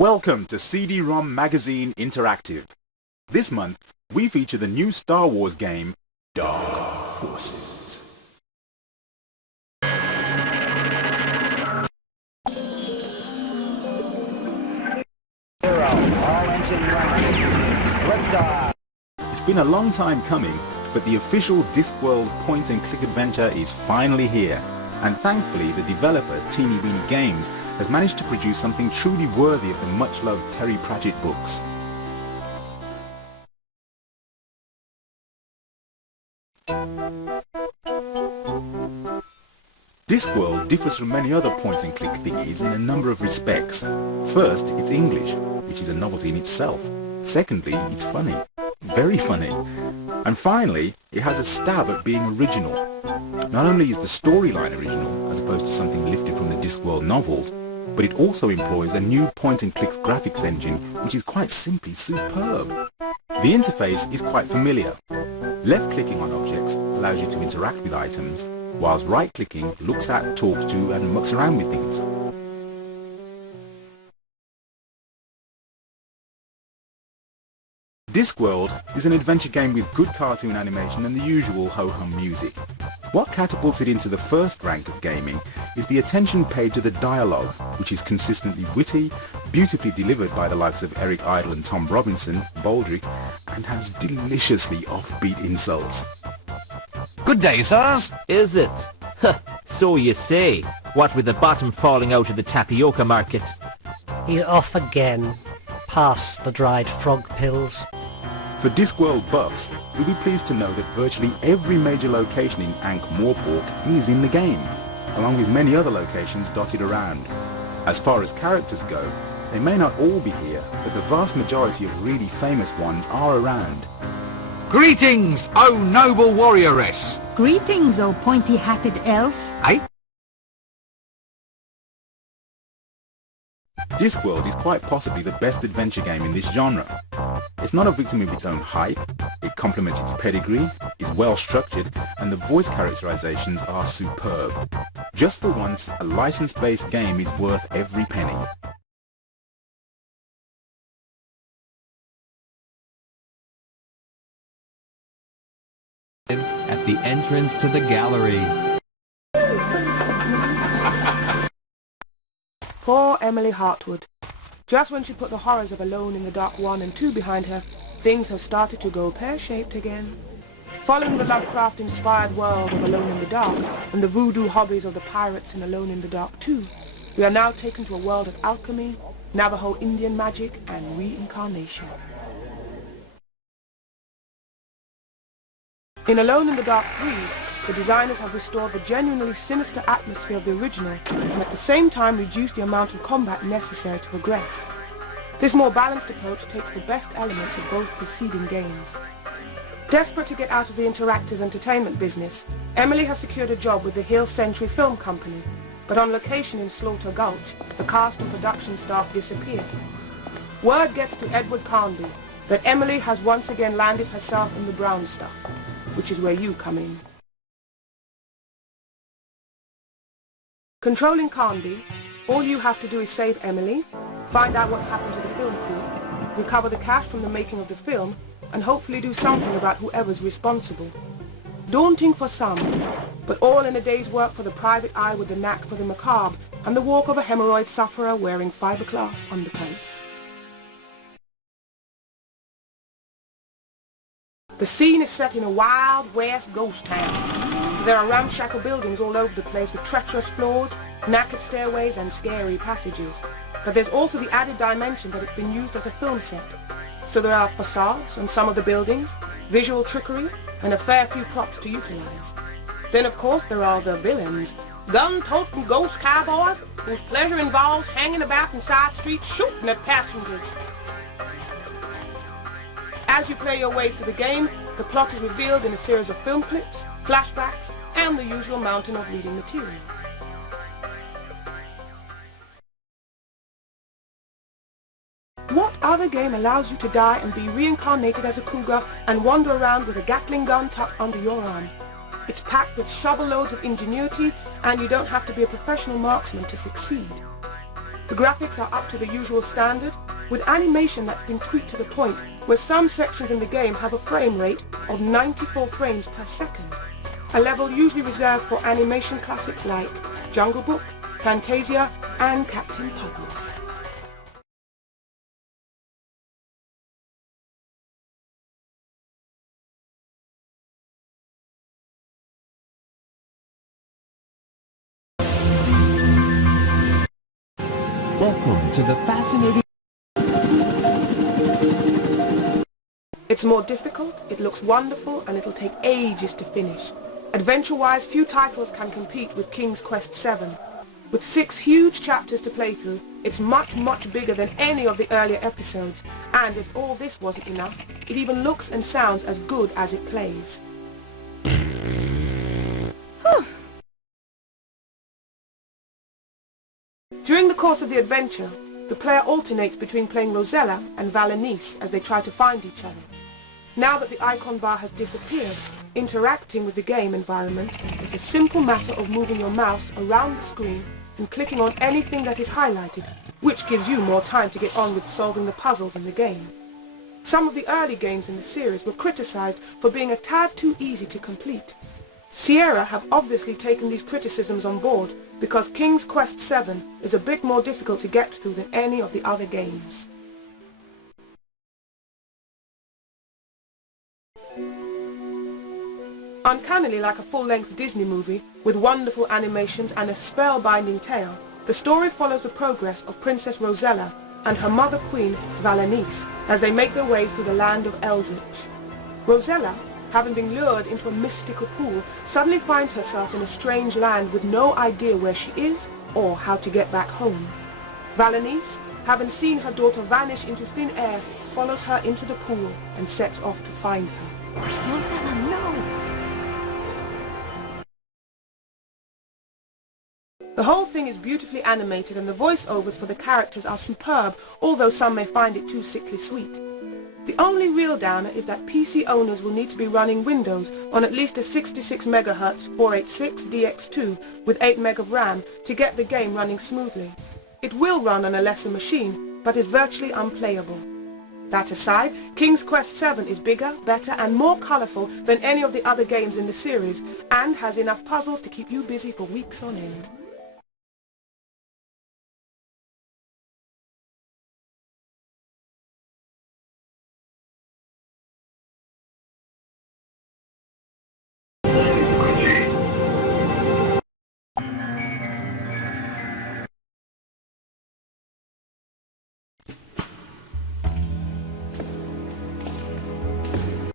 Welcome to CD-Rom Interactive. This month, we feature the new Star Wars game, Dark Forces. It's been a long time coming, but the official Discworld point-and-click adventure is finally here. And thankfully, the developer, Teeny Weeny Games, has managed to produce something truly worthy of the much-loved Terry Pratchett books. Discworld differs from many other point-and-click thingies in a number of respects. First, it's English, which is a novelty in itself. Secondly, it's funny. Very funny. And finally, it has a stab at being original. Not only is the storyline original, as opposed to something lifted from the Discworld novels, but it also employs a new point-and-click graphics engine which is quite simply superb. The interface is quite familiar. Left-clicking on objects allows you to interact with items, whilst right-clicking looks at, talks to and mucks around with things. Discworld is an adventure game with good cartoon animation and the usual ho-hum music. What catapults it into the first rank of gaming is the attention paid to the dialogue, which is consistently witty, beautifully delivered by the likes of Eric Idle and Tom Robinson, Baldrick, and has deliciously offbeat insults. Good day, sirs. Is it? So you say. What with the bottom falling out of the tapioca market. He's off again, past the dried frog pills. For Discworld buffs, you'll be pleased to know that virtually every major location in Ankh-Morpork is in the game, along with many other locations dotted around. As far as characters go, they may not all be here, but the vast majority of really famous ones are around. Greetings, O noble warrioress. Greetings, O pointy-hatted elf. Eh? Discworld is quite possibly the best adventure game in this genre. It's not a victim of its own hype, it complements its pedigree, is well structured, and the voice characterizations are superb. Just for once, a license-based game is worth every penny. At the entrance to the gallery. Poor Emily Hartwood. Just when she put the horrors of Alone in the Dark 1 and 2 behind her, things have started to go pear-shaped again. Following the Lovecraft-inspired world of Alone in the Dark and the voodoo hobbies of the pirates in Alone in the Dark 2, we are now taken to a world of alchemy, Navajo Indian magic, and reincarnation. In Alone in the Dark 3, the designers have restored the genuinely sinister atmosphere of the original and at the same time reduced the amount of combat necessary to progress. This more balanced approach takes the best elements of both preceding games. Desperate to get out of the interactive entertainment business, Emily has secured a job with the Hill Century Film Company, but on location in Slaughter Gulch, the cast and production staff disappeared. Word gets to Edward Carnby that Emily has once again landed herself in the brown stuff, which is where you come in. Controlling Carnby, all you have to do is save Emily, find out what's happened to the film crew, recover the cash from the making of the film, and hopefully do something about whoever's responsible. Daunting for some, but all in a day's work for the private eye with the knack for the macabre and the walk of a hemorrhoid sufferer wearing fiberglass underpants. The scene is set in a wild west ghost town, so there are ramshackle buildings all over the place with treacherous floors, knackered stairways and scary passages. But there's also the added dimension that it's been used as a film set. So there are facades on some of the buildings, visual trickery, and a fair few props to utilize. Then of course there are the villains, gun-toting ghost cowboys whose pleasure involves hanging about in side streets shooting at passengers. As you play your way through the game, the plot is revealed in a series of film clips, flashbacks, and the usual mountain of reading material. What other game allows you to die and be reincarnated as a cougar and wander around with a Gatling gun tucked under your arm? It's packed with shovel loads of ingenuity, and you don't have to be a professional marksman to succeed. The graphics are up to the usual standard, with animation that's been tweaked to the point where some sections in the game have a frame rate of 94 frames per second, a level usually reserved for animation classics like Jungle Book, Fantasia and Captain Puzzle. Welcome to the fascinating... It's more difficult, it looks wonderful, and it'll take ages to finish. Adventure-wise, few titles can compete with King's Quest VII. With 6 huge chapters to play through, it's much bigger than any of the earlier episodes, and if all this wasn't enough, it even looks and sounds as good as it plays. During the course of the adventure, the player alternates between playing Rosella and Valenice as they try to find each other. Now that the icon bar has disappeared, interacting with the game environment is a simple matter of moving your mouse around the screen and clicking on anything that is highlighted, which gives you more time to get on with solving the puzzles in the game. Some of the early games in the series were criticized for being a tad too easy to complete. Sierra have obviously taken these criticisms on board because King's Quest VII is a bit more difficult to get through than any of the other games. Uncannily like a full-length Disney movie, with wonderful animations and a spellbinding tale, the story follows the progress of Princess Rosella and her mother queen, Valenice, as they make their way through the land of Eldritch. Rosella, having been lured into a mystical pool, suddenly finds herself in a strange land with no idea where she is or how to get back home. Valenice, having seen her daughter vanish into thin air, follows her into the pool and sets off to find her. The whole thing is beautifully animated and the voiceovers for the characters are superb, although some may find it too sickly sweet. The only real downer is that PC owners will need to be running Windows on at least a 66 MHz 486 DX2 with 8 MB of RAM to get the game running smoothly. It will run on a lesser machine, but is virtually unplayable. That aside, King's Quest VII is bigger, better and more colourful than any of the other games in the series, and has enough puzzles to keep you busy for weeks on end.